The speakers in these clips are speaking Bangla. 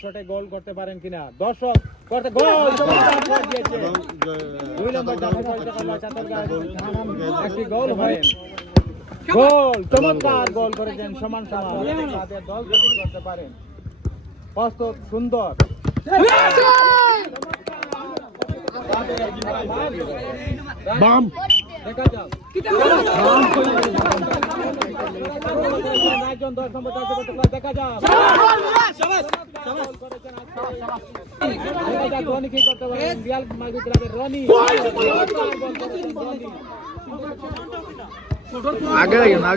শটে গোল করতে পারেন কিনা দর্শক করতে গোল দিয়েছে 2 নম্বর জার্সি পরিচালক চাতলগাঁও একটি গোল হয় গোল চমৎকার গোল করেছেন সমান সমান তাদের দল তৈরি করতে পারেন প্রস্তুত সুন্দর বাম দেখা যাও একজন 10 নম্বর জার্সি পরিচালক দেখা যাও শাবাশ গোল করেছেন রনি কি করতে পারেন রিয়াল মাদ্রিদ ক্লাবের রনি आगे आइए ना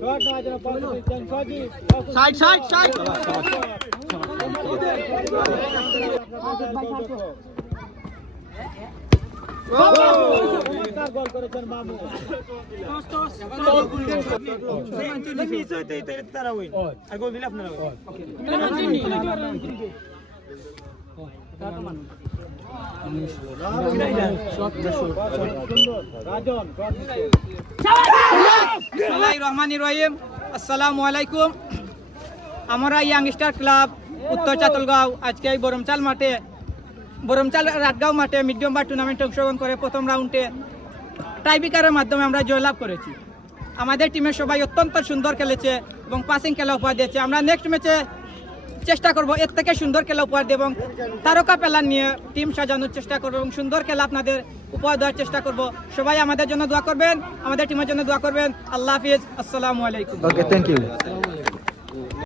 शॉट ना जरा पॉजिटिव सजी साइड গোল করেছেন মামু মিস হইতে তারা হই আর গোল দিলে আপনারা আসসালামু আলাইকুম। আমরা ইয়াংস্টার ক্লাব উত্তর চাতলগাঁও আজকে এই বরমচাল রাতগাঁও মাঠে মিডিয়াম বার টুর্নামেন্টে অংশগ্রহণ করে প্রথম রাউন্ডে টাইব্রেকারের মাধ্যমে আমরা জয়লাভ করেছি। আমাদের টিমের সবাই অত্যন্ত সুন্দর খেলেছে এবং পাসিং খেলা উপহার দিয়েছে। আমরা নেক্সট ম্যাচে চেষ্টা করব এর থেকে সুন্দর খেলা উপহার দেব এবং তারকা প্যালার নিয়ে টিম সাজানোর চেষ্টা করব এবং সুন্দর খেলা আপনাদের উপহার দেওয়ার চেষ্টা করব। সবাই আমাদের জন্য দোয়া করবেন, আমাদের টিমের জন্য দোয়া করবেন। আল্লাহ হাফিজ, আসসালামু আলাইকুম। Okay thank you.